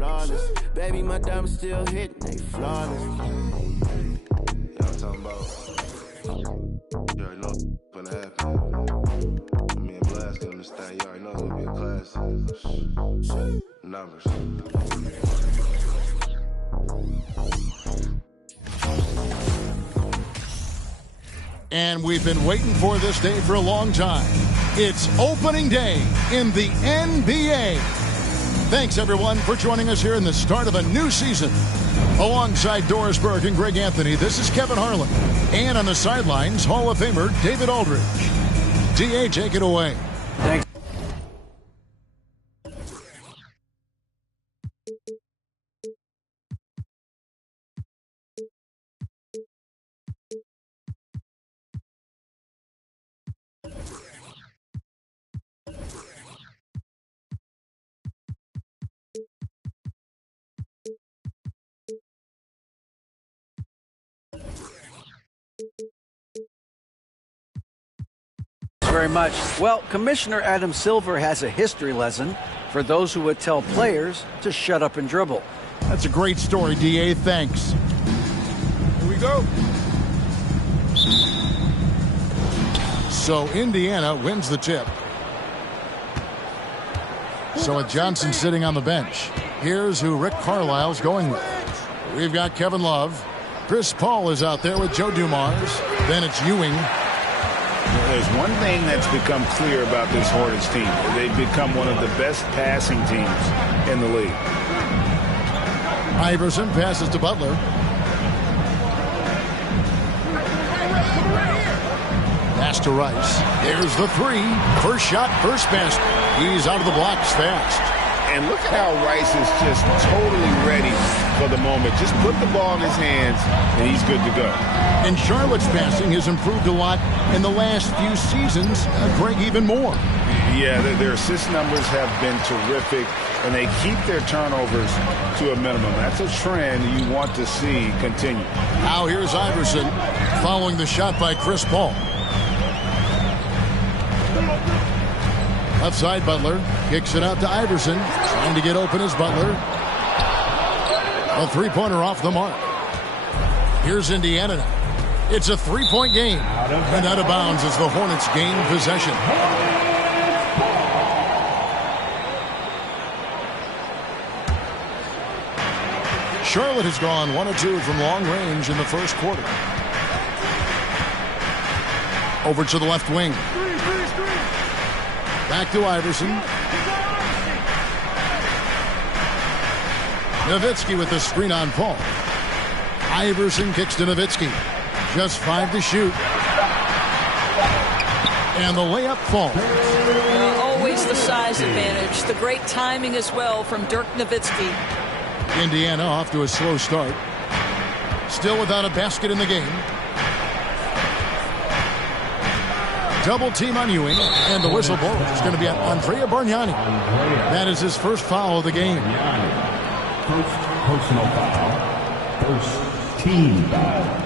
flawless. Baby, my diamonds still hitting, they flawless. Y'all talking about, you already know what's gonna happen. Me and Blast on this thing, you already know it's gonna be a class. Numbers. And we've been waiting for this day for a long time. It's opening day in the NBA. Thanks, everyone, for joining us here in the start of a new season. Alongside Doris Burke and Greg Anthony, this is Kevin Harlan. And on the sidelines, Hall of Famer David Aldridge. D.A., take it away. Thanks. Very much. Well, Commissioner Adam Silver has a history lesson for those who would tell players to shut up and dribble. That's a great story, D.A. Thanks. Here we go. So Indiana wins the tip. So with Johnson sitting on the bench, here's who Rick Carlisle's going with. We've got Kevin Love. Chris Paul is out there with Joe Dumars. Then it's Ewing. There's one thing that's become clear about this Hornets team. They've become one of the best passing teams in the league. Iverson passes to Butler. Pass to Rice. There's the three. First shot, first basket. He's out of the blocks fast. And look at how Rice is just totally ready for the moment. Just put the ball in his hands, and he's good to go. And Charlotte's passing has improved a lot in the last few seasons. Greg, even more. Yeah, their assist numbers have been terrific, and they keep their turnovers to a minimum. That's a trend you want to see continue. Now here's Iverson following the shot by Chris Paul. Left side, Butler kicks it out to Iverson. Trying to get open is Butler. A three-pointer off the mark. Here's Indiana now. It's a three-point game. And out of bounds as the Hornets gain possession. Charlotte has gone 1 of 2 from long range in the first quarter. Over to the left wing. Back to Iverson. Nowitzki with the screen on Paul. Iverson kicks to Nowitzki. Just 5 to shoot. And the layup falls. Always the size advantage. The great timing as well from Dirk Nowitzki. Indiana off to a slow start. Still without a basket in the game. Double team on Ewing, and the whistle blows. It's going to be on Andrea Bargnani. That is his first foul of the game. Personal foul. First team foul.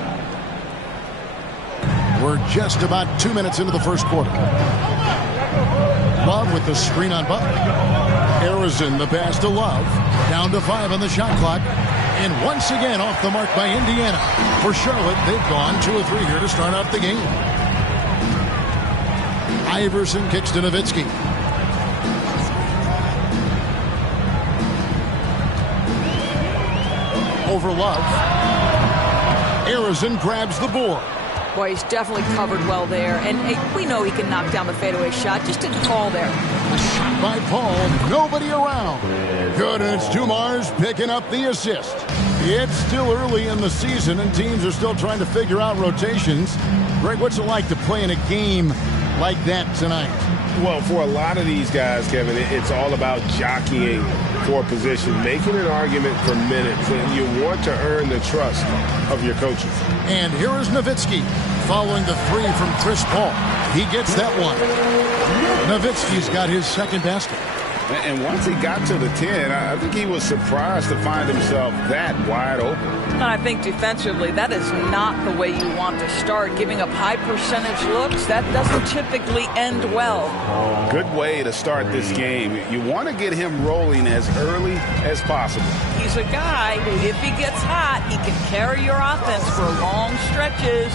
We're just about 2 minutes into the first quarter. Love with the screen on Butler. Harrison, the pass to Love. Down to 5 on the shot clock. And once again off the mark by Indiana. For Charlotte, they've gone 2 of 3 here to start out the game. Iverson kicks to Nowitzki. Over Love. Harrison grabs the board. Boy, he's definitely covered well there. And hey, we know he can knock down the fadeaway shot. Just didn't call there. By Paul, nobody around. Good, and it's Dumars picking up the assist. It's still early in the season, and teams are still trying to figure out rotations. Greg, what's it like to play in a game like that tonight? Well, for a lot of these guys, Kevin, it's all about jockeying for position, making an argument for minutes, and you want to earn the trust of your coaches. And here is Nowitzki following the 3 from Chris Paul. He gets that one. Nowitzki's got his second basket. And once he got to the 10, I think he was surprised to find himself that wide open. And I think defensively, that is not the way you want to start. Giving up high percentage looks, that doesn't typically end well. Good way to start this game. You want to get him rolling as early as possible. He's a guy who, if he gets hot, he can carry your offense for long stretches.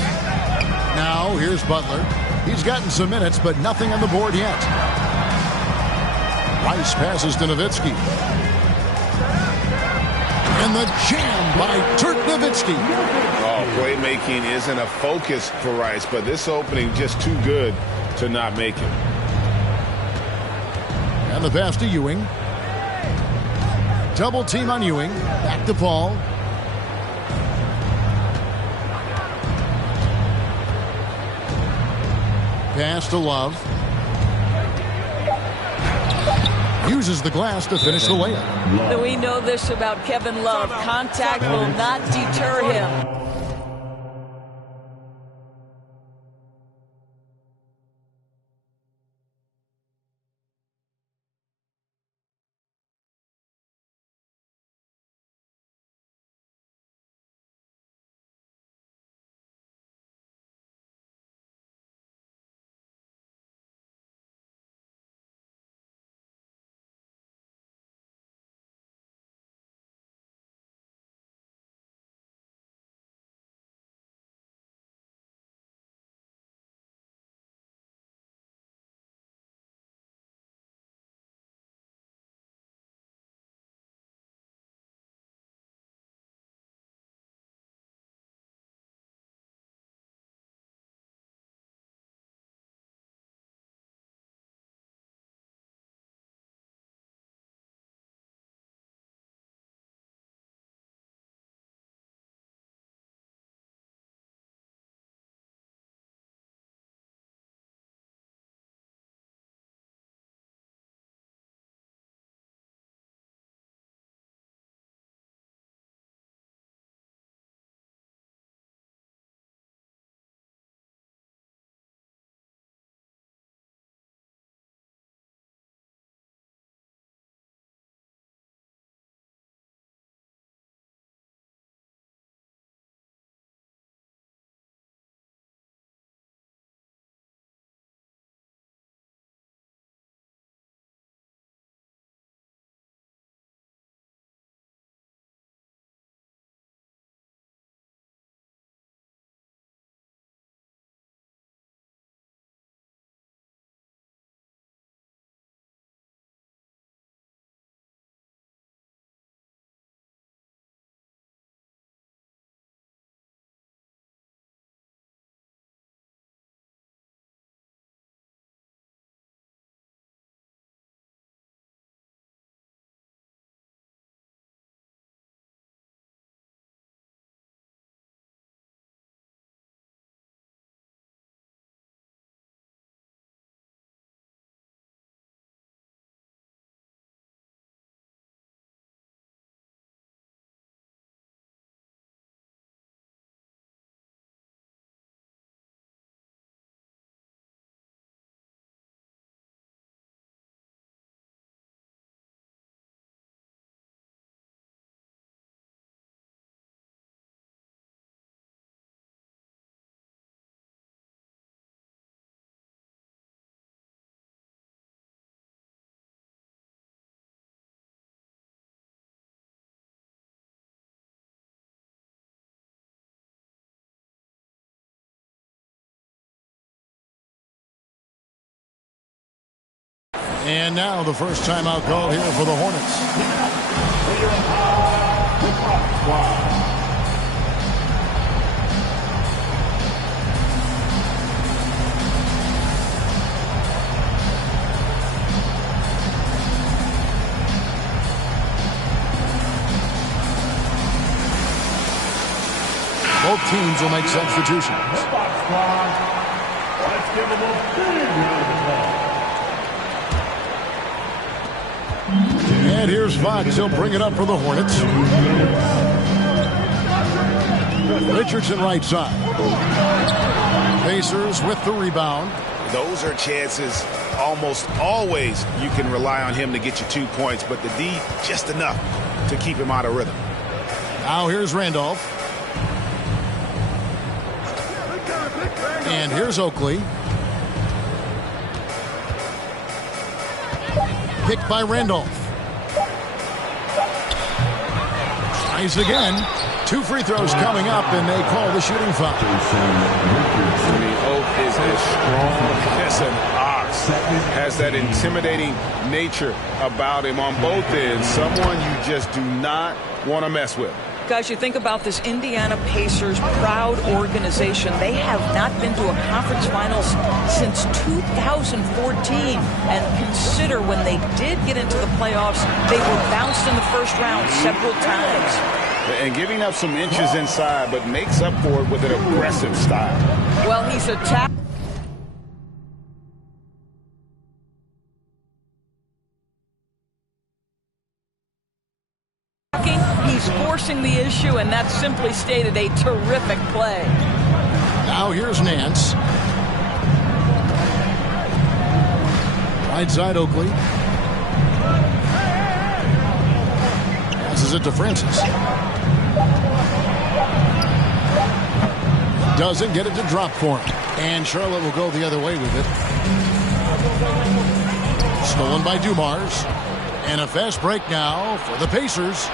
Now, here's Butler. He's gotten some minutes, but nothing on the board yet. Rice passes to Nowitzki. And the jam by Dirk Nowitzki. Oh, playmaking isn't a focus for Rice, but this opening just too good to not make it. And the pass to Ewing. Double team on Ewing. Back to Paul. Pass to Love. Uses the glass to finish the layup. We know this about Kevin Love. Contact will not deter him. And now the first timeout call here for the Hornets. Both teams will make substitutions. Let's give them a big round of applause. And here's Fox. He'll bring it up for the Hornets. Richardson right side. Pacers with the rebound. those are chances almost always you can rely on him to get you 2 points, but the D just enough to keep him out of rhythm. Now here's Randolph. And here's Oakley. Picked by Randolph. Tries again. 2 free throws coming up, and they call the shooting foul. The Oak is as strong as an ox. Has that intimidating nature about him on both ends. Someone you just do not want to mess with. Guys, you think about this Indiana Pacers proud organization. They have not been to a conference finals since 2014. And consider when they did get into the playoffs, they were bounced in the first round several times. And giving up some inches inside, but makes up for it with an aggressive style. Well, he's attacked. He's forcing the issue, and that's simply stated a terrific play. Now here's Nance. Right side Oakley. Passes it to Francis. Doesn't get it to drop for him. And Charlotte will go the other way with it. Stolen by Dumars. And a fast break now for the Pacers.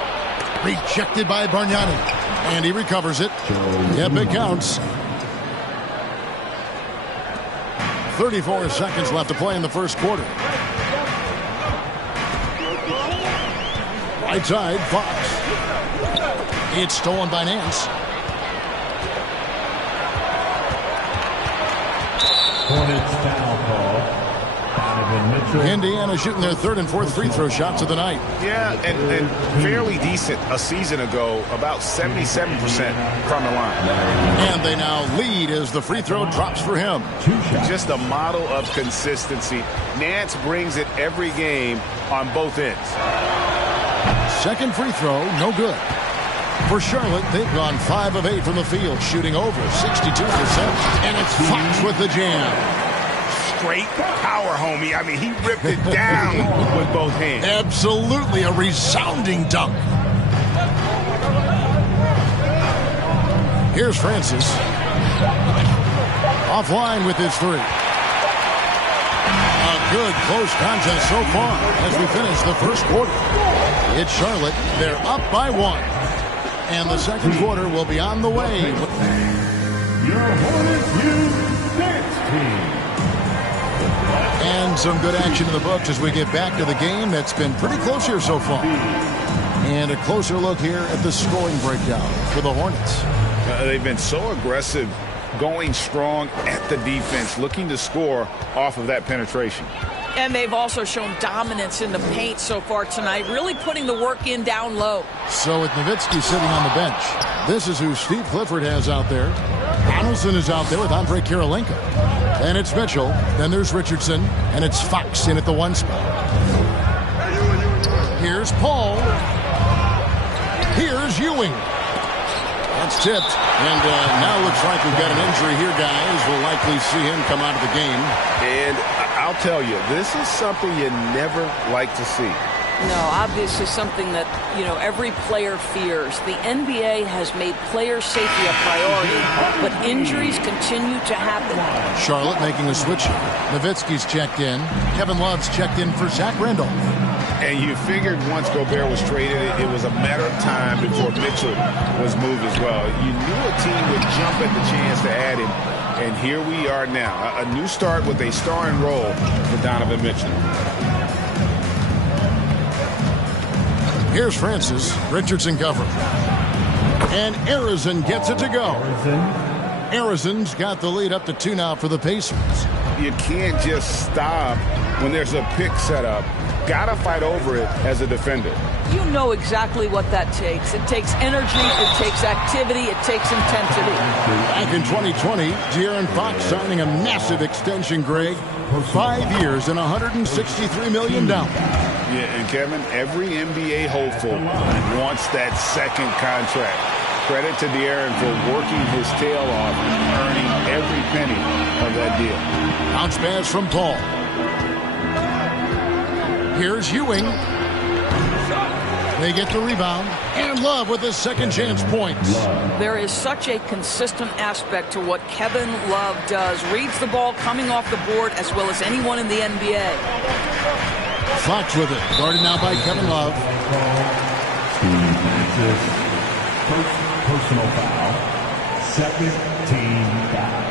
Rejected by Bargnani. And he recovers it. Yep, it counts. 34 seconds left to play in the first quarter. Right side, Fox. It's stolen by Nance. Hornets foul call. Donovan Mitchell. Indiana shooting their 3rd and 4th free throw shots of the night. Yeah, and fairly decent a season ago, about 77% from the line. And they now lead as the free throw drops for him. Just a model of consistency. Nance brings it every game on both ends. Second free throw, no good. For Charlotte, they've gone 5 of 8 from the field, shooting over 62%. And it's Fox with the jam. Straight power, homie. I mean, he ripped it down with both hands. Absolutely a resounding dunk. Here's Francis. Offline with his 3. A good close contest so far as we finish the first quarter. It's Charlotte. They're up by 1. And the second quarter will be on the way. Your Hornets Youth Dance Team. And some good action in the books as we get back to the game that's been pretty close here so far. And a closer look here at the scoring breakdown for the Hornets. They've been so aggressive, going strong at the defense, looking to score off of that penetration. And they've also shown dominance in the paint so far tonight, really putting the work in down low. So with Nowitzki sitting on the bench, this is who Steve Clifford has out there. Donaldson is out there with Andre Kirilenko. And it's Mitchell. Then there's Richardson. And it's Fox in at the 1 spot. Here's Paul. Here's Ewing. That's tipped. And now looks like we've got an injury here, guys. We'll likely see him come out of the game. And I'll tell you, this is something you never like to see. No, obviously something that, every player fears. The NBA has made player safety a priority, but injuries continue to happen. Charlotte making a switch here. Nowitzki's checked in. Kevin Love's checked in for Zach Randolph. And you figured once Gobert was traded, it was a matter of time before Mitchell was moved as well. You knew a team would jump at the chance to add him. And here we are now. A new start with a starring role for Donovan Mitchell. Here's Francis. Richardson cover. And Arizon gets it to go. Arizon's got the lead up to 2 now for the Pacers. You can't just stop when there's a pick set up. Gotta fight over it as a defender. You know exactly what that takes. It takes energy, it takes activity, it takes intensity. Back in 2020, De'Aaron Fox signing a massive extension, Greg, for 5 years and $163 million. Yeah, and Kevin, every NBA hopeful wants that second contract. Credit to De'Aaron for working his tail off and earning every penny of that deal. Bounce pass from Paul. Here's Ewing. They get the rebound, and Love with his second chance points. There is such a consistent aspect to what Kevin Love does. Reads the ball coming off the board as well as anyone in the NBA. Fox with it, guarded now by Kevin Love. Personal foul. Second team foul.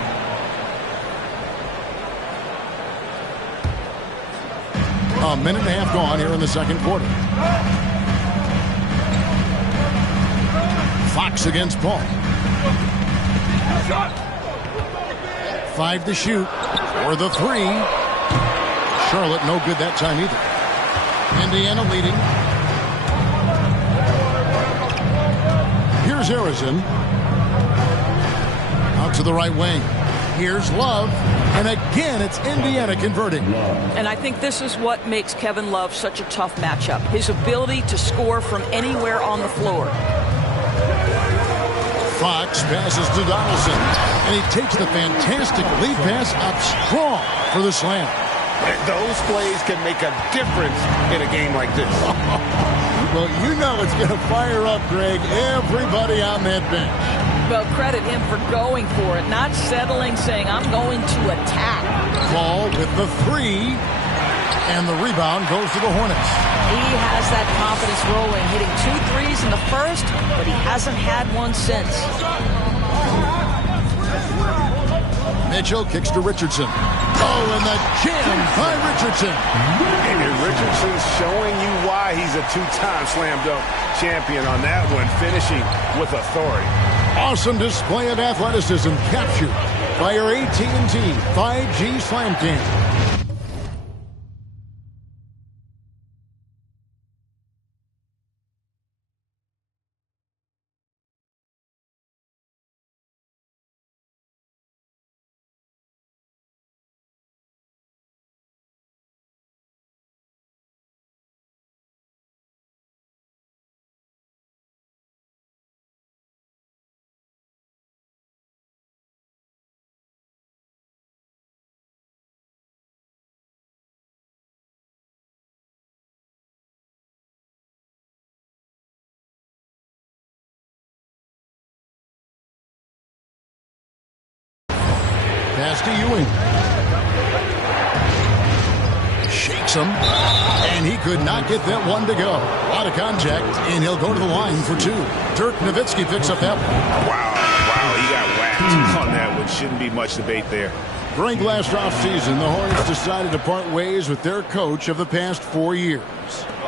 A minute and a half gone here in the second quarter. Fox against Paul. 5 to shoot for the 3. Charlotte no good that time either. Indiana leading. Here's Harrison. Out to the right wing. Here's Love. And again, it's Indiana converting. And I think this is what makes Kevin Love such a tough matchup. His ability to score from anywhere on the floor. Fox passes to Donaldson. And he takes the fantastic lead pass up strong for the slam. Those plays can make a difference in a game like this. Well, you know it's going to fire up, Greg, everybody on that bench. Well, credit him for going for it, not settling, saying, I'm going to attack. Ball with the 3, and the rebound goes to the Hornets. He has that confidence rolling, hitting 2 threes in the first, but he hasn't had one since. Mitchell kicks to Richardson. Oh, and the jam by Richardson. And Richardson's showing you why he's a 2-time slam dunk champion on that one, finishing with authority. Awesome display of athleticism captured by our AT&T 5G Slam Cam. Pass to Ewing. Shakes him. And he could not get that one to go. A lot of contact, and he'll go to the line for 2. Dirk Nowitzki picks up that one. Wow, he got whacked on that one. Shouldn't be much debate there. During last offseason, the Hornets decided to part ways with their coach of the past 4 years.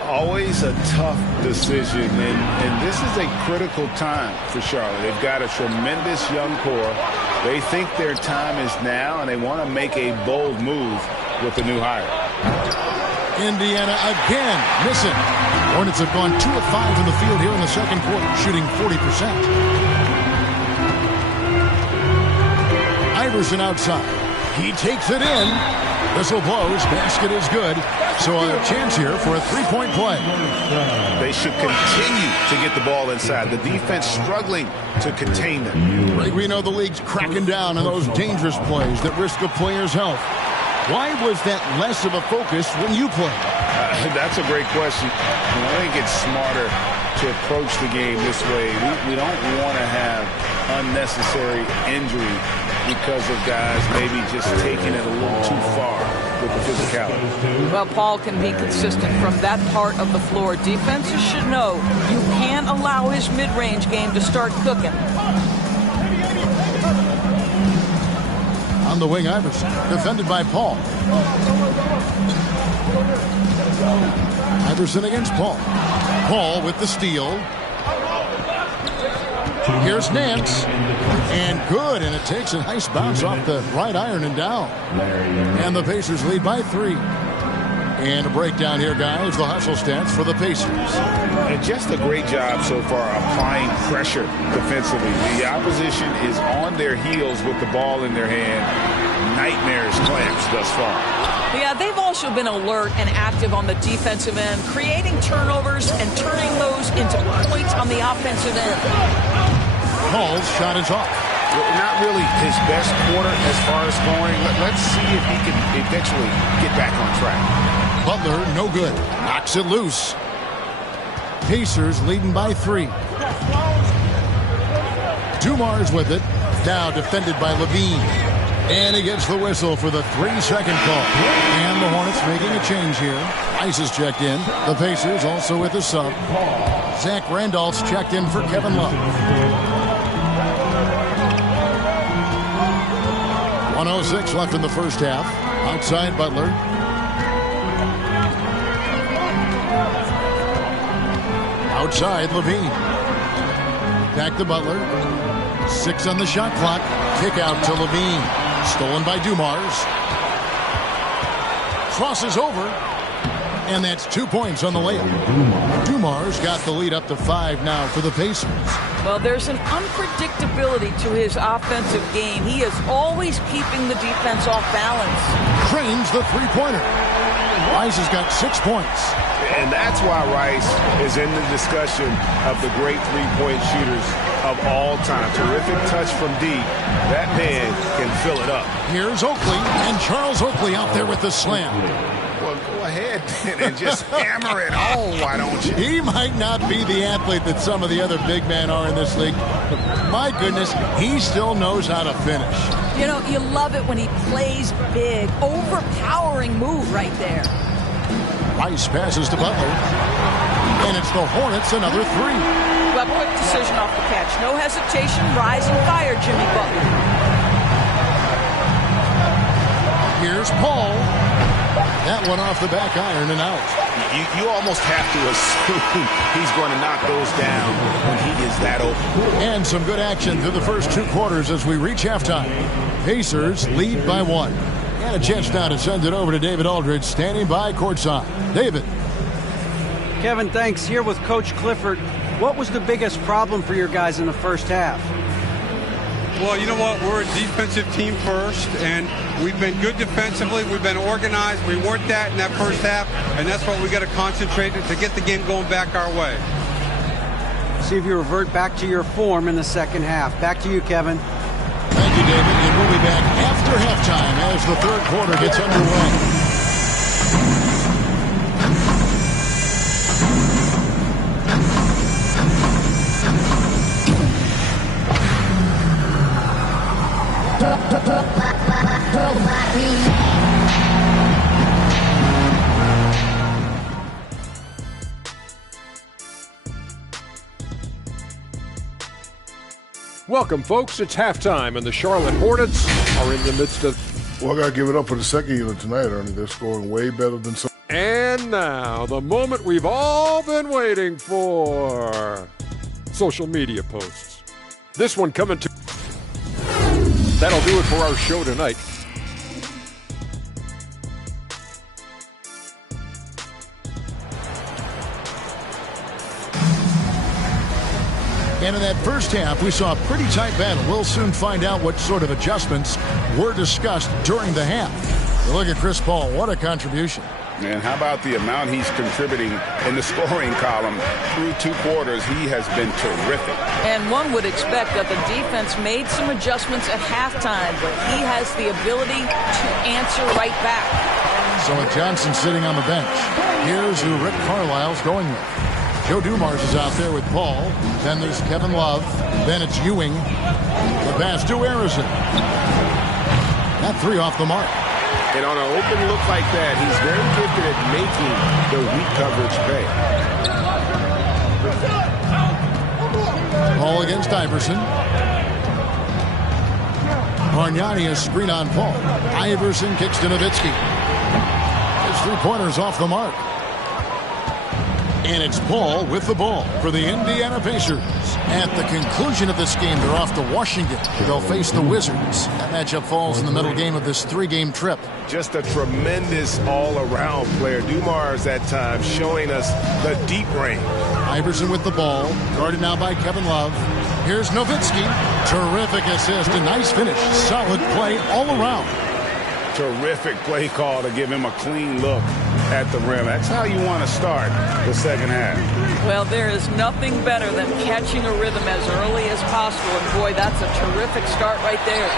Always a tough decision, and this is a critical time for Charlotte. They've got a tremendous young core. They think their time is now, and they want to make a bold move with the new hire. Indiana again missing. Hornets have gone 2 of 5 in the field here in the second quarter, shooting 40%. Iverson outside. He takes it in. Whistle blows. Basket is good. So a chance here for a 3-point play. They should continue to get the ball inside. The defense struggling to contain them. Right, we know the league's cracking down on those dangerous plays that risk a player's health. Why was that less of a focus when you played? That's a great question. I think it's smarter to approach the game this way. We don't want to have unnecessary injury because of guys maybe just taking it a little too far with the physicality. Well, Paul can be consistent from that part of the floor. Defenses should know you can't allow his mid-range game to start cooking. On the wing, Iverson, defended by Paul. Iverson against Paul. Paul with the steal. Here's Nance. And good, and it takes a nice bounce off the right iron and down. And the Pacers lead by 3. And a breakdown here, guys, the hustle stats for the Pacers. And just a great job so far applying pressure defensively. The opposition is on their heels with the ball in their hand. Nightmares clamps thus far. Yeah, they've also been alert and active on the defensive end, creating turnovers and turning those into points on the offensive end. Paul's shot is off. Not really his best quarter as far as scoring. Let's see if he can eventually get back on track. Butler, no good. Knocks it loose. Pacers leading by 3. Dumars with it. Now defended by Levine. And he gets the whistle for the 3-second call. And the Hornets making a change here. Ice is checked in. The Pacers also with a sub. Zach Randolph's checked in for Kevin Love. 1:06 left in the first half. Outside Butler. Outside Levine. Back to Butler. 6 on the shot clock. Kick out to Levine. Stolen by Dumars. Crosses over. And that's 2 points on the layup. Dumars got the lead up to 5 now for the Pacers. Well, there's an unpredictability to his offensive game. He is always keeping the defense off balance. Cranes the three-pointer. Rice has got 6 points. And that's why Rice is in the discussion of the great three-point shooters of all time. Terrific touch from deep. That man can fill it up. Here's Oakley, and Charles Oakley out there with the slam. Well, go ahead and just hammer it home, why don't you? He might not be the athlete that some of the other big men are in this league, but my goodness, he still knows how to finish. You know, you love it when he plays big. Overpowering move right there. Rice passes to Butler, and it's the Hornets another 3. Well, quick decision off the catch. No hesitation, rise and fire, Jimmy Butler. Here's Paul. That one off the back iron and out. You almost have to assume he's going to knock those down when he is that open. And some good action through the first 2 quarters as we reach halftime. Pacers lead by 1. And a chance now to send it over to David Aldridge, standing by courtside. David. Kevin, thanks. Here with Coach Clifford. What was the biggest problem for your guys in the first half? Well, you know what? We're a defensive team first, and we've been good defensively. We've been organized. We weren't that in that first half, and that's what we got to concentrate on to get the game going back our way. See if you revert back to your form in the second half. Back to you, Kevin. Thank you, David. And we'll be back after halftime as the third quarter gets underway. Welcome, folks. It's halftime, and the Charlotte Hornets are in the midst of... Well, I got to give it up for the second unit tonight, Ernie. They're scoring way better than some... And now, the moment we've all been waiting for. Social media posts. This one coming to... That'll do it for our show tonight. And in that first half, we saw a pretty tight battle. We'll soon find out what sort of adjustments were discussed during the half. But look at Chris Paul. What a contribution. And how about the amount he's contributing in the scoring column through 2 quarters? He has been terrific. And one would expect that the defense made some adjustments at halftime, but he has the ability to answer right back. So with Johnson sitting on the bench, here's who Rick Carlisle's going with. Joe Dumars is out there with Paul. Then there's Kevin Love. Then it's Ewing. The pass to Harrison. That 3 off the mark. And on an open look like that, he's very gifted at making the weak coverage pay. Paul against Iverson. Bargnani a screen on Paul. Iverson kicks to Nowitzki. His 3-pointer's off the mark. And it's Paul with the ball for the Indiana Pacers. At the conclusion of this game, they're off to Washington. They'll face the Wizards. That matchup falls in the middle game of this 3-game trip. Just a tremendous all-around player. Dumars at times showing us the deep range. Iverson with the ball, guarded now by Kevin Love. Here's Nowitzki. Terrific assist, a nice finish. Solid play all around. Terrific play call to give him a clean look. at the rim. That's how you want to start the second half. Well, there is nothing better than catching a rhythm as early as possible. And, boy, that's a terrific start right there.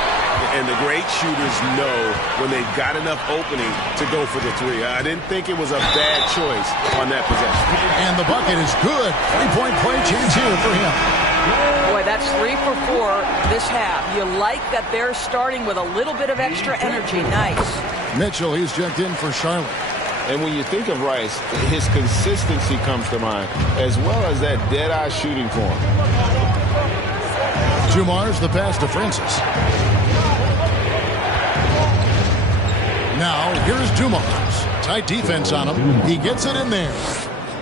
And the great shooters know when they've got enough opening to go for the three. I didn't think it was a bad choice on that possession. And the bucket is good. 3-point play chance here for him. Boy, that's 3 for 4 this half. You like that they're starting with a little bit of extra energy. Nice. Mitchell, he's checked in for Charlotte. And when you think of Rice, his consistency comes to mind, as well as that dead-eye shooting form. Dumars, the pass to Francis. Now, here's Dumars. Tight defense on him. He gets it in there.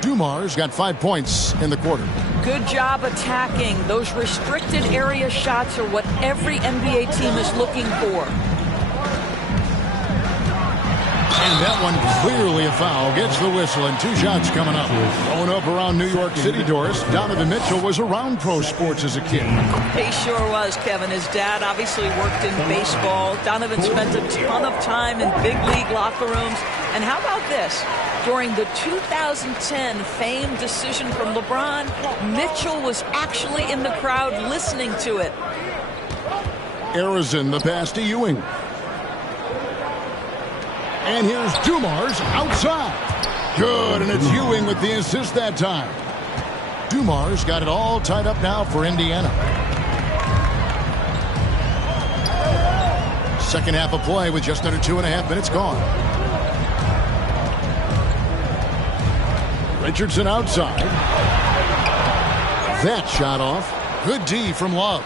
Dumars got 5 points in the quarter. Good job attacking. Those restricted area shots are what every NBA team is looking for. And that one clearly a foul. Gets the whistle, and 2 shots coming up. Growing up around New York City, Doris, Donovan Mitchell was around pro sports as a kid. He sure was, Kevin. His dad obviously worked in baseball. Donovan spent a ton of time in big league locker rooms. And how about this? During the 2010 famed decision from LeBron, Mitchell was actually in the crowd listening to it. Arizon, the pass to Ewing. And here's Dumars outside. Good, and it's Ewing with the assist that time. Dumars got it all tied up now for Indiana. Second half of play with just under 2.5 minutes gone. Richardson outside. That shot off. Good D from Love.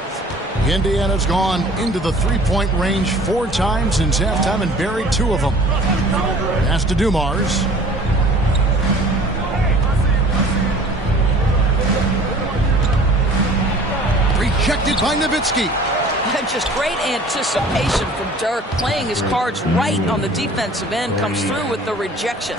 Indiana's gone into the three-point range 4 times since halftime and buried 2 of them. Pass to Dumars. Rejected by Nowitzki. Just great anticipation from Dirk, playing his cards right on the defensive end, comes through with the rejection.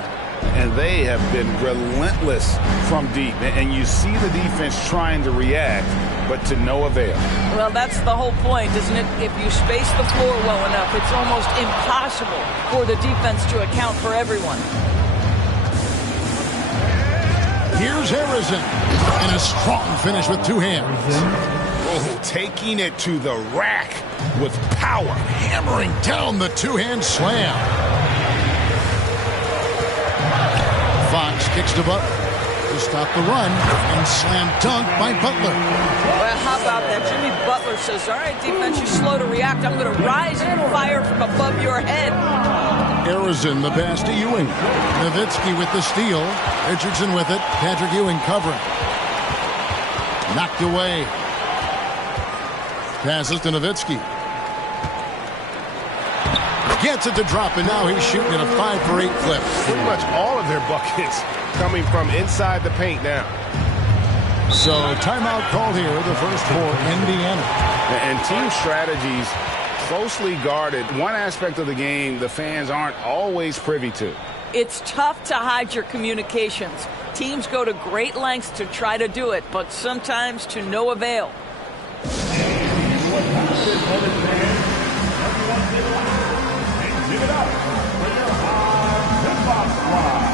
And they have been relentless from deep. And you see the defense trying to react, but to no avail. Well, that's the whole point, isn't it? If you space the floor well enough, it's almost impossible for the defense to account for everyone. Here's Harrison. And a strong finish with 2 hands. Oh, taking it to the rack with power. Hammering down the 2-hand slam. Fox kicks to Butler to stop the run, and slam dunk by Butler. Well, how about that? Jimmy Butler says, all right, defense, you're slow to react. I'm going to rise and fire from above your head. Arizon, the pass to Ewing. Nowitzki with the steal. Richardson with it. Patrick Ewing covering. Knocked away. Passes to Nowitzki. Gets it to drop, and now he's shooting at a 5 for 8 clip. Pretty much all of their buckets coming from inside the paint now. So timeout called here, the first for Indiana. And team strategies closely guarded. One aspect of the game the fans aren't always privy to. It's tough to hide your communications. Teams go to great lengths to try to do it, but sometimes to no avail. Give it up for your high squad.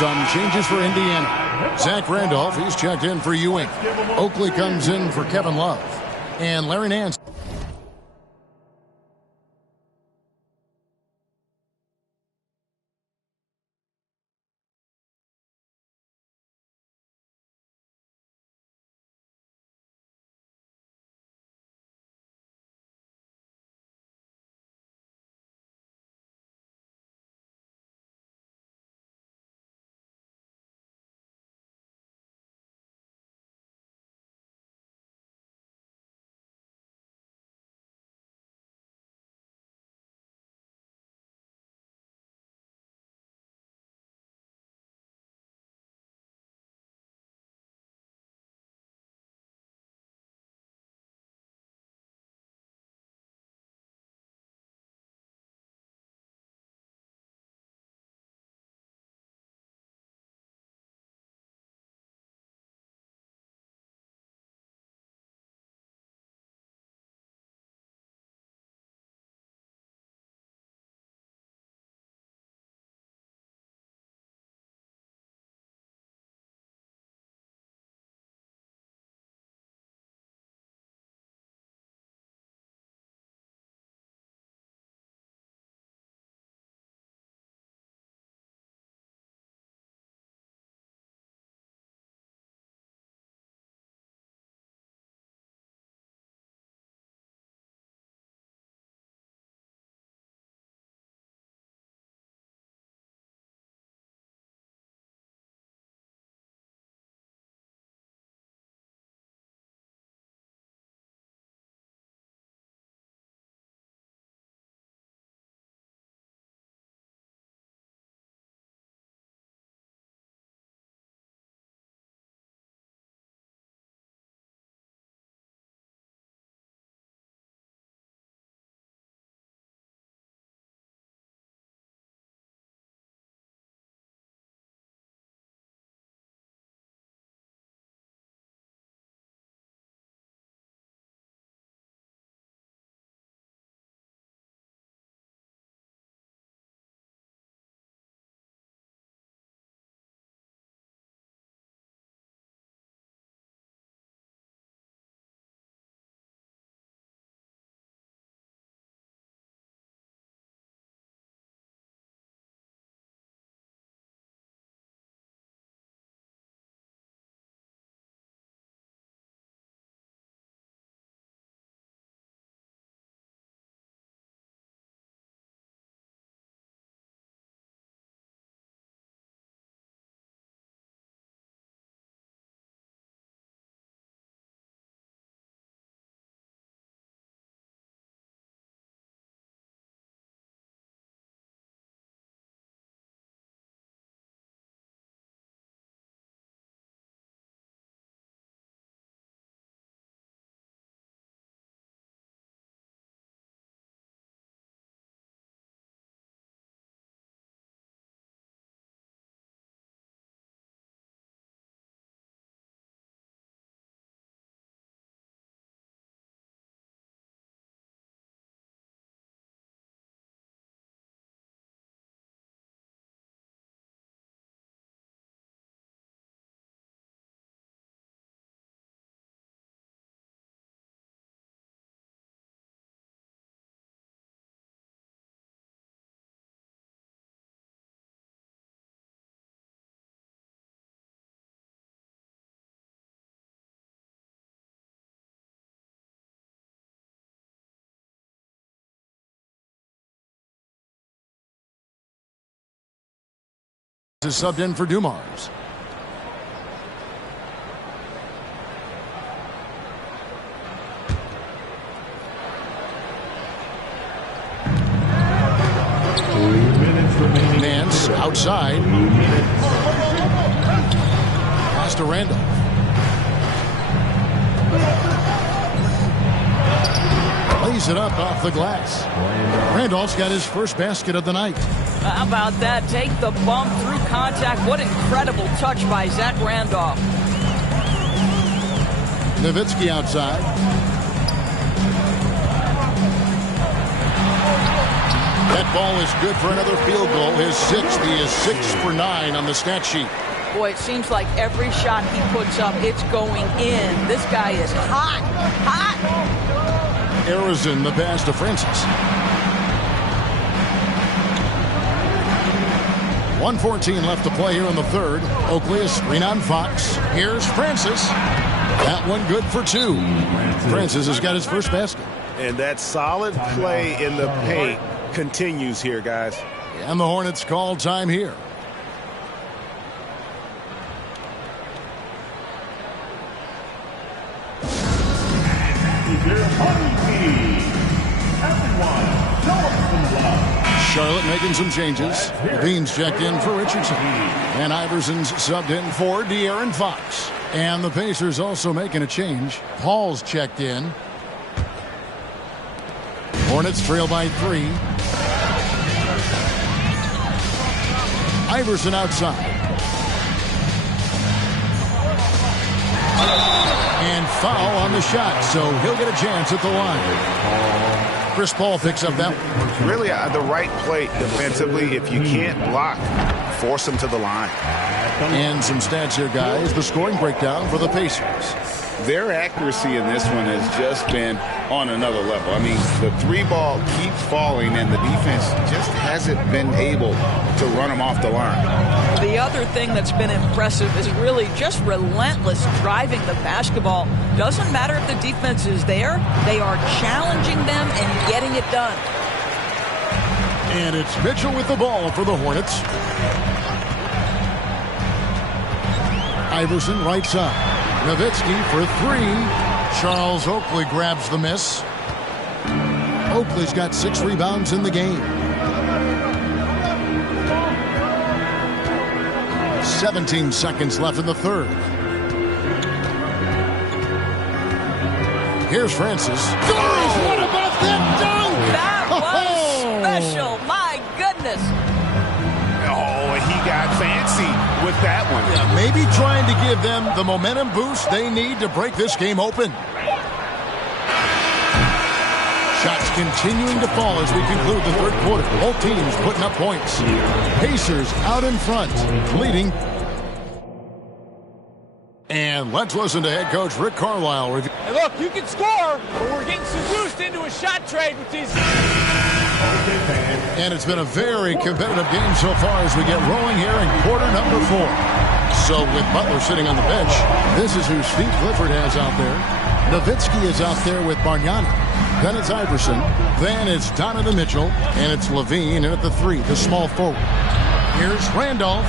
Some changes for Indiana. Zach Randolph, he's checked in for Ewing. Oakley comes in for Kevin Love. And Larry Nance. is subbed in for Dumars. Nance outside. Pass to Randolph. Lays it up off the glass. Randolph's got his first basket of the night. How about that? Take the bump through contact. What incredible touch by Zach Randolph. Nowitzki outside. That ball is good for another field goal. His sixth. He is 6 for 9 on the stat sheet. Boy, it seems like every shot he puts up, it's going in. This guy is hot, hot. Arizona, the pass to Francis. 1:14 left to play here in the third. Oakley, a screen on Fox. Here's Francis. That one good for 2. Francis has got his first basket. And that solid play in the paint continues here, guys. And the Hornets call time here. Charlotte making some changes. Levine's checked in for Richardson. And Iverson's subbed in for De'Aaron Fox. And the Pacers also making a change. Paul's checked in. Hornets trail by 3. Iverson outside. And foul on the shot, so he'll get a chance at the line. Chris Paul picks up that one. Really the right play defensively. If you can't block, force him to the line. And some stats here, guys. The scoring breakdown for the Pacers. Their accuracy in this one has just been on another level. I mean, the 3-ball keeps falling, and the defense just hasn't been able to run them off the line. The other thing that's been impressive is really just relentless driving the basketball. Doesn't matter if the defense is there. They are challenging them and getting it done. And it's Mitchell with the ball for the Hornets. Iverson right side. Nowitzki for 3. Charles Oakley grabs the miss. Oakley's got 6 rebounds in the game. 17 seconds left in the third. Here's Francis. What about that dunk? That was special. My goodness. Oh, he got fancy with that one. Yeah, maybe trying to give them the momentum boost they need to break this game open. Shots continuing to fall as we conclude the third quarter. Both teams putting up points. Pacers out in front, leading. And let's listen to head coach Rick Carlisle review. Hey, look, you can score, but we're getting seduced into a shot trade with these. And it's been a very competitive game so far as we get rolling here in quarter number 4. So with Butler sitting on the bench, this is who Steve Clifford has out there. Nowitzki is out there with Bargnani. Then it's Iverson. Then it's Donovan Mitchell. And it's Levine. And at the 3, the small forward. Here's Randolph.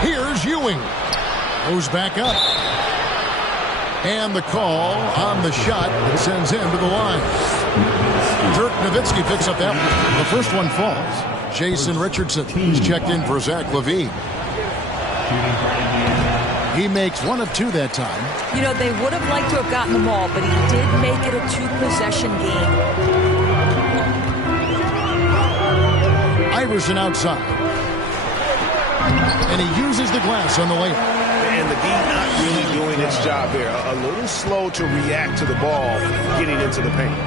Here's Ewing. Goes back up. And the call on the shot that sends him to the line. Dirk Nowitzki picks up that one. The first one falls. Jason Richardson is checked in for Zach LaVine. He makes 1 of 2 that time. You know, they would have liked to have gotten the ball, but he did make it a 2-possession game. Iverson outside. And he uses the glass on the layup. And the D not really doing its job there. A little slow to react to the ball getting into the paint.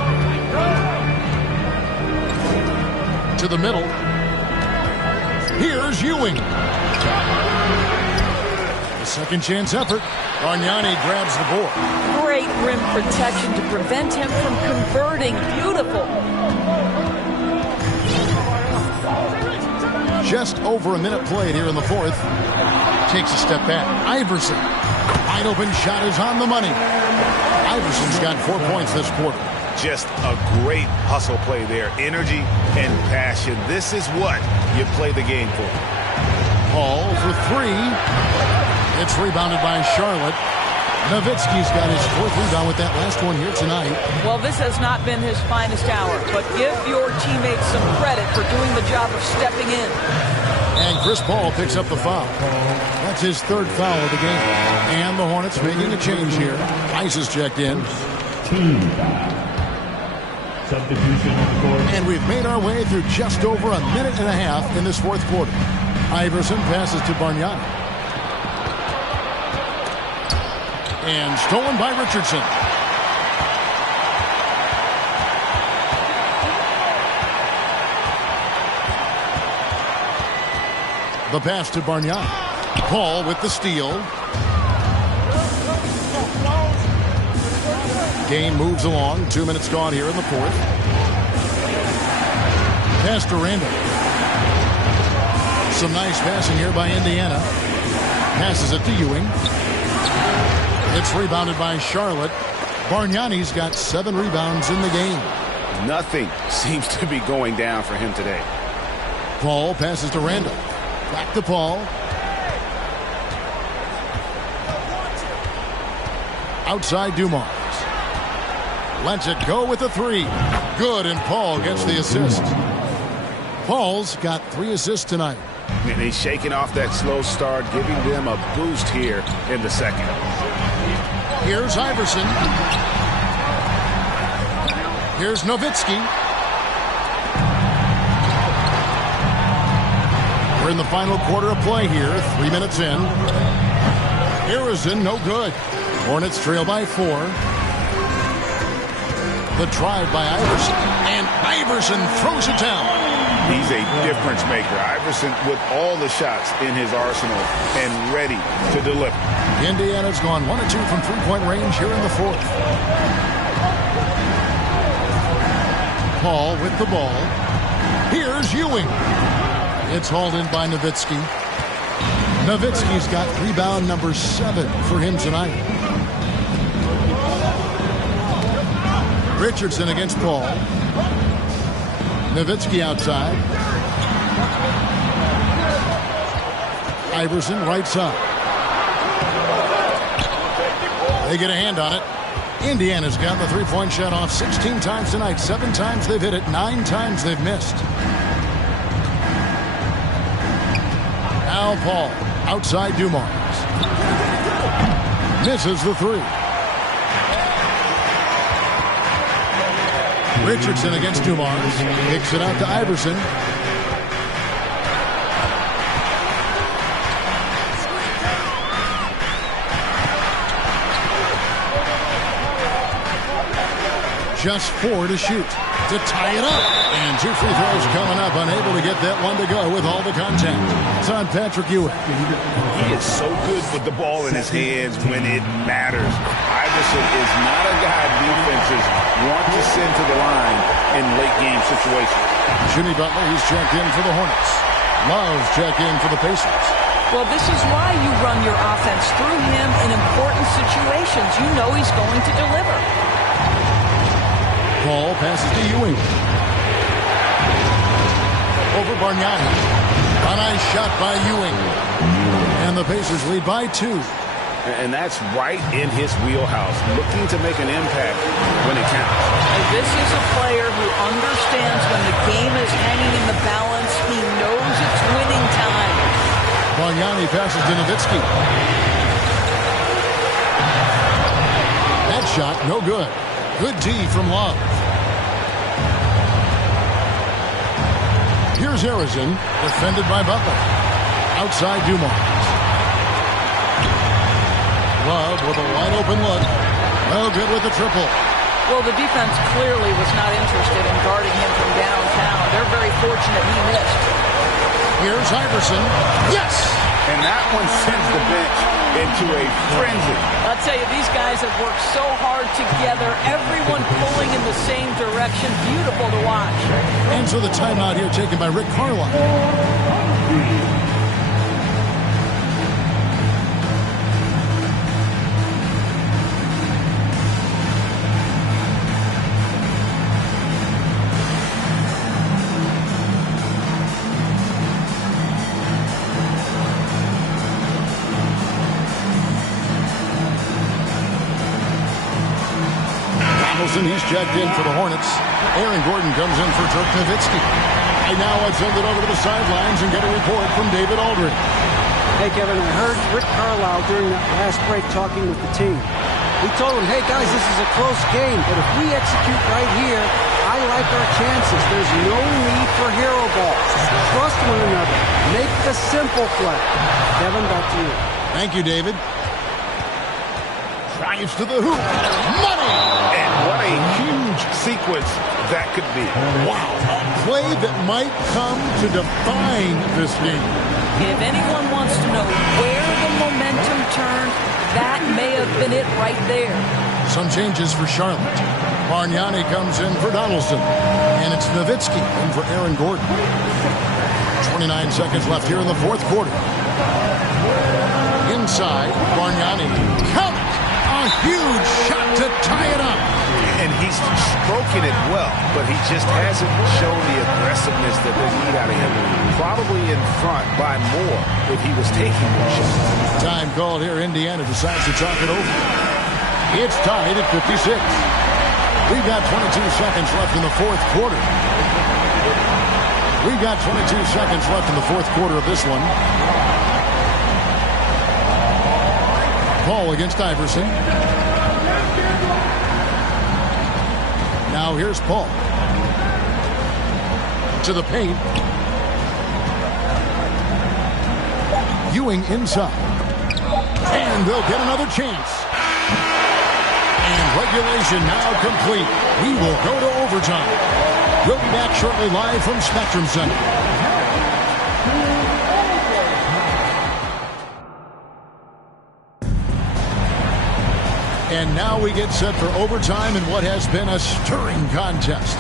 To the middle. Here's Ewing. A second chance effort. Bargnani grabs the board. Great rim protection to prevent him from converting. Beautiful. Just over a minute played here in the fourth. Takes a step back. Iverson. Wide open shot is on the money. Iverson's got 4 points this quarter. Just a great hustle play there. Energy and passion. This is what you play the game for. Paul for three. It's rebounded by Charlotte. Nowitzki's got his fourth rebound with that last one here tonight. Well, this has not been his finest hour, but give your teammates some credit for doing the job of stepping in. And Chris Paul picks up the foul. That's his third foul of the game. And the Hornets making a change here. Ice is checked in. Team foul. Substitution on the court. And we've made our way through just over a minute and a half in this fourth quarter. Iverson passes to Bargnani. And stolen by Richardson. The pass to Bargnani. Paul with the steal. Game moves along. 2 minutes gone here in the fourth. Pass to Randall. Some nice passing here by Indiana. Passes it to Ewing. It's rebounded by Charlotte. Bargnani's got 7 rebounds in the game. Nothing seems to be going down for him today. Paul passes to Randall. Back to Paul. Outside Dumars. Lets it go with the three. Good, and Paul gets the assist. Paul's got 3 assists tonight. And he's shaking off that slow start, giving them a boost here in the second. Here's Iverson. Here's Nowitzki. We're in the final quarter of play here. 3 minutes in. Harrison, no good. Hornets trail by 4. The drive by Iverson. And Iverson throws it down. He's a difference maker. Iverson with all the shots in his arsenal and ready to deliver. Indiana's gone 1 of 2 from three-point range here in the fourth. Paul with the ball. Here's Ewing. It's hauled in by Nowitzki. Nowitzki's got rebound number 7 for him tonight. Richardson against Paul. Nowitzki outside. Iverson right side. They get a hand on it. Indiana's got the three-point shot off 16 times tonight. 7 times they've hit it. 9 times they've missed. Now Paul outside Dumars. Misses the 3. Richardson against Dumars. Kicks it out to Iverson. Just 4 to shoot to tie it up. And 2 free throws coming up. Unable to get that one to go with all the contact. It's on Patrick Ewing. He is so good with the ball in his hands when it matters. Iverson is not a guy defenses want to send to the line in late game situations. Jimmy Butler, he's checked in for the Hornets. Love's checked in for the Pacers. Well, this is why you run your offense through him in important situations. You know he's going to deliver. Paul passes to Ewing. Over Bargnani. A nice shot by Ewing. And the Pacers lead by 2. And that's right in his wheelhouse, looking to make an impact when it counts. And this is a player who understands when the game is hanging in the balance. He knows it's winning time. Bargnani passes to Nowitzki. That shot, no good. Good D from Love. Here's Harrison, defended by Butler. Outside Dumars. Love with a wide open look. No good with the triple. Well, the defense clearly was not interested in guarding him from downtown. They're very fortunate he missed. Here's Iverson. Yes! And that one sends the bench into a frenzy. I'll tell you, these guys have worked so hard together. Everyone pulling in the same direction. Beautiful to watch. And so the timeout here taken by Rick Carlisle. Iverson. He's checked in for the Hornets. Aaron Gordon comes in for Dirk Nowitzki. And now let's send it over to the sidelines and get a report from David Aldridge. Hey, Kevin, I heard Rick Carlisle during that last break talking with the team. He told them, hey, guys, this is a close game, but if we execute right here, I like our chances. There's no need for hero balls. Trust one another. Make the simple play. Kevin, back to you. Thank you, David. Drives to the hoop. Money! And what a huge sequence that could be. Wow. A play that might come to define this game. If anyone wants to know where the momentum turned, that may have been it right there. Some changes for Charlotte. Bargnani comes in for Donaldson. And it's Nowitzki in for Aaron Gordon. 29 seconds left here in the fourth quarter. Inside, Bargnani. Count it! A huge shot to tie it up. And he's stroking it well, but he just hasn't shown the aggressiveness that they need out of him. Probably in front by more if he was taking more shots. Time called here. Indiana decides to chalk it over. It's tied at 56. We've got 22 seconds left in the fourth quarter. We've got 22 seconds left in the fourth quarter of this one. Paul against Iverson. Now here's Paul. To the paint. Ewing inside. And they'll get another chance. And regulation now complete. We will go to overtime. We'll be back shortly live from Spectrum Center. And now we get set for overtime in what has been a stirring contest.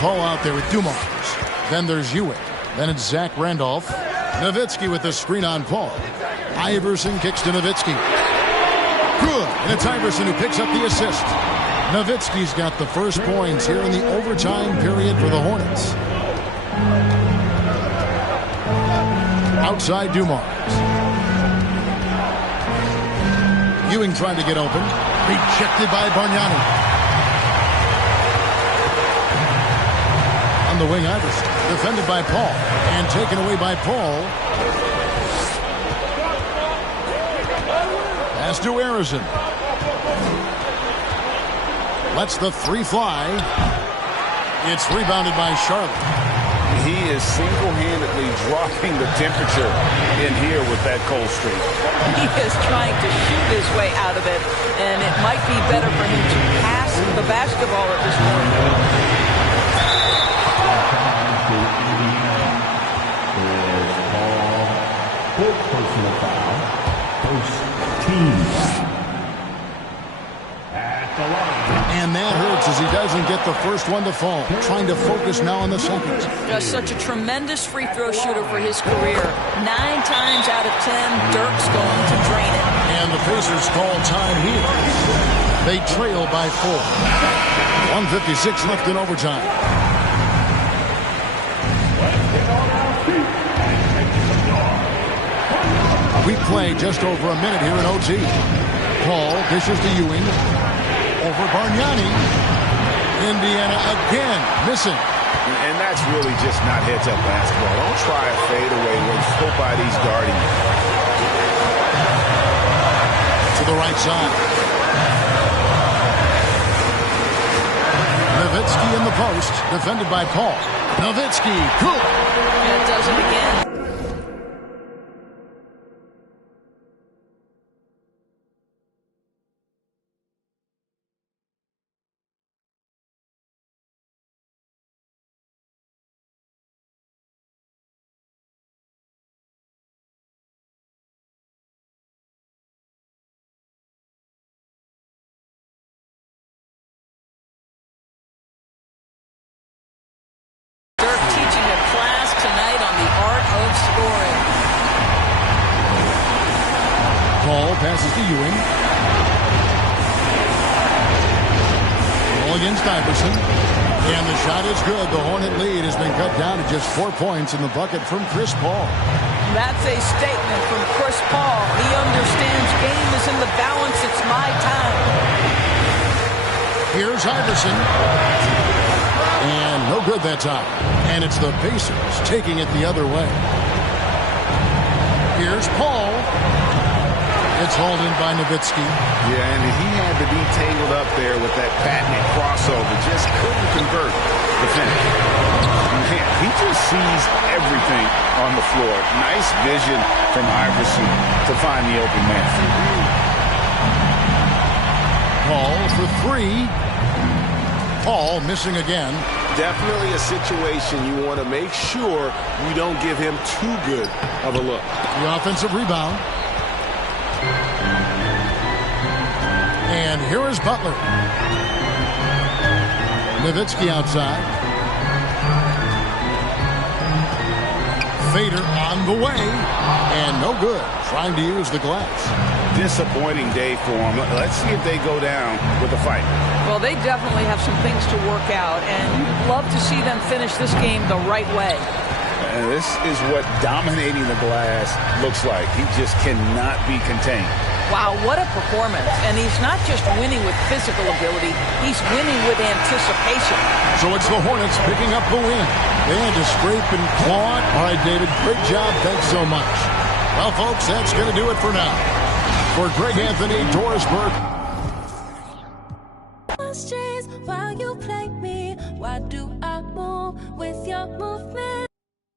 Paul out there with Dumars. Then there's Ewing. Then it's Zach Randolph. Nowitzki with the screen on Paul. Iverson kicks to Nowitzki. Good. And it's Iverson who picks up the assist. Nowitzki's got the first points here in the overtime period for the Hornets. Outside Dumars. Ewing tried to get open. Rejected by Bargnani. On the wing, Iverson. Defended by Paul. And taken away by Paul. Pass to Harrison. Lets the three fly. It's rebounded by Charlotte. He is single-handedly dropping the temperature in here with that cold streak. He is trying to shoot his way out of it, and it might be better for him to pass the basketball at this point. Fourth personal foul. First team foul. At the line. And that hurts as he doesn't get the first one to fall. Trying to focus now on the second. Just such a tremendous free throw shooter for his career. 9 times out of 10, Dirk's going to drain it. And the Pacers call time here. They trail by 4. 1:56 left in overtime. We play just over a minute here in OT. Paul dishes to Ewing. Over Bargnani. Indiana again missing. And that's really just not heads-up basketball. Don't try a fadeaway when nobody's guarding you. To the right side. Nowitzki in the post. Defended by Paul. Nowitzki. Cool. And it does it again. Passes to Ewing. Ball against Iverson. And the shot is good. The Hornet lead has been cut down to just 4 points in the bucket from Chris Paul. That's a statement from Chris Paul. He understands game is in the balance. It's my time. Here's Iverson. And no good that time. And it's the Pacers taking it the other way. Here's Paul. It's hauled in by Nowitzki. Yeah, and he had to be tangled up there with that patented crossover. Just couldn't convert the finish. Man, he just sees everything on the floor. Nice vision from Iverson to find the open man. Paul for three. Paul missing again. Definitely a situation you want to make sure you don't give him too good of a look. The offensive rebound. And here is Butler. Nowitzki outside. Fader on the way. And no good. Trying to use the glass. Disappointing day for them. Let's see if they go down with a fight. Well, they definitely have some things to work out, and you'd love to see them finish this game the right way. And this is what dominating the glass looks like. He just cannot be contained. Wow, what a performance. And he's not just winning with physical ability, he's winning with anticipation. So it's the Hornets picking up the win. They had to scrape and claw it. All right, David, great job. Thanks so much. Well, folks, that's going to do it for now. For Greg Anthony, Doris Burke. While you play me, why do I move with your movement?